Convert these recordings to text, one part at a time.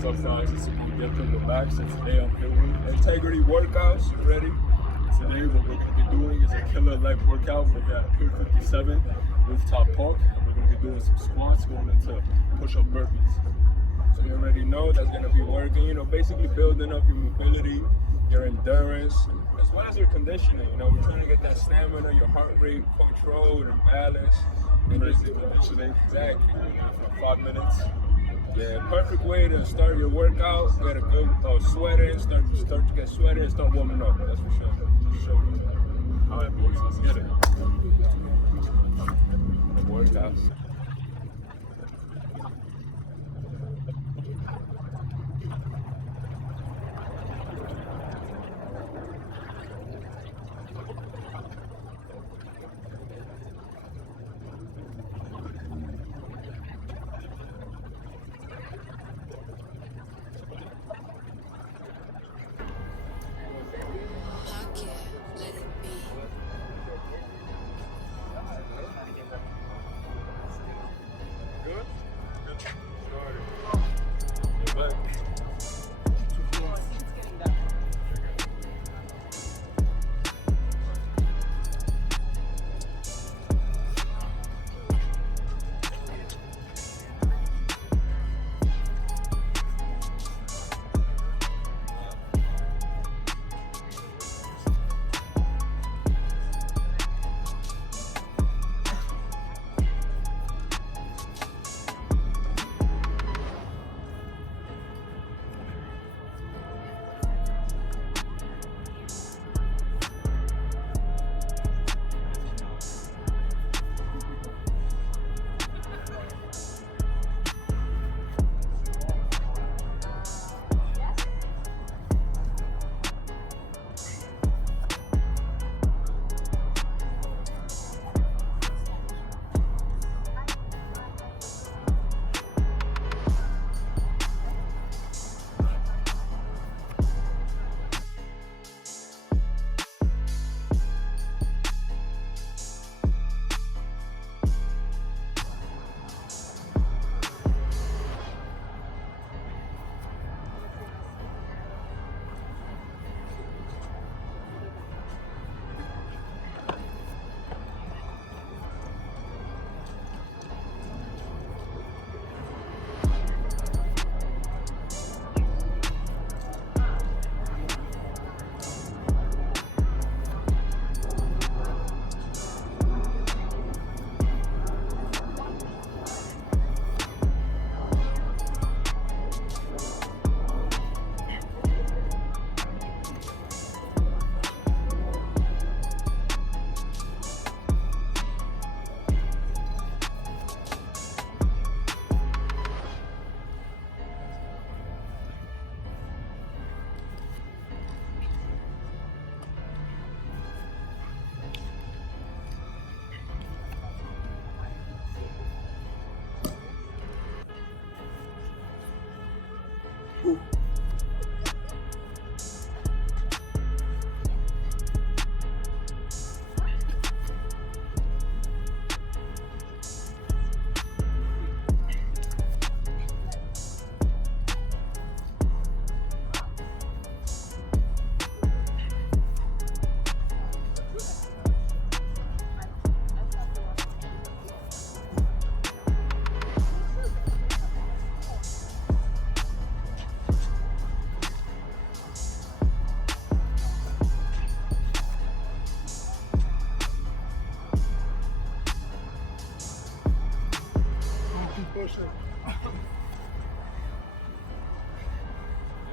Sometimes it's good to relax, and today I'm doing integrity workouts. You ready? Today what we're going to be doing is a killer leg workout for that Pier 57 rooftop park. We're going to be doing some squats, going into push-up burpees. So you already know that's going to be working, basically building up your mobility, your endurance, as well as your conditioning. We're trying to get that stamina, your heart rate controlled and balanced. And just conditioning. Exactly. For 5 minutes. Yeah, perfect way to start your workout. Get a good sweat in, start to get sweaty and start warming up. That's for sure. All right, boys, let's get it. Workouts.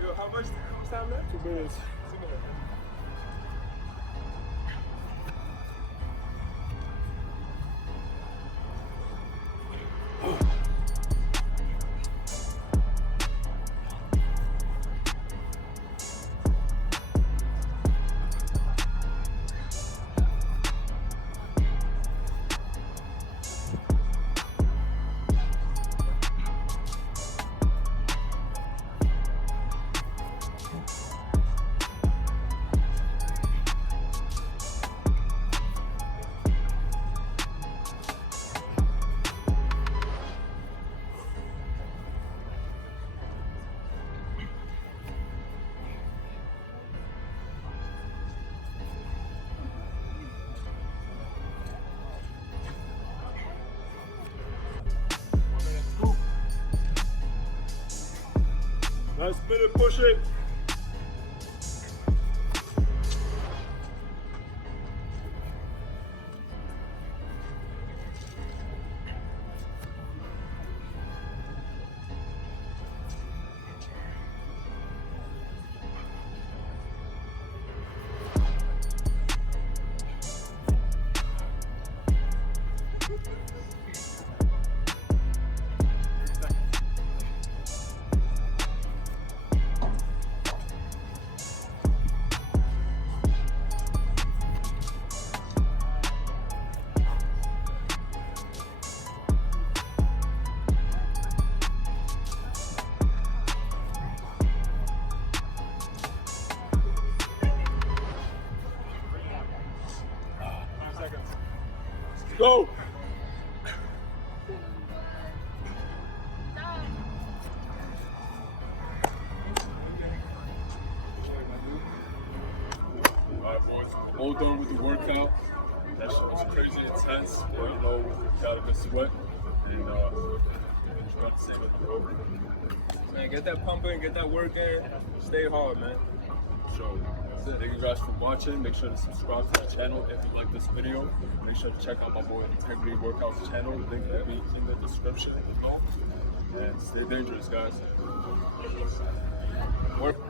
Yo, how much time left? 2 minutes. 2 minutes. Last minute, push it. Go! Alright boys, all done with the workout. That shit was crazy intense, but you know, we got a good sweat. And just got to save it, bro. Man, get that pumping, get that work in, stay hard, man. So, thank you guys for watching. Make sure to subscribe to the channel if you like this video. Make sure to check out my boy Integrity Workouts channel. Link will be in the description below. And stay dangerous, guys. Work.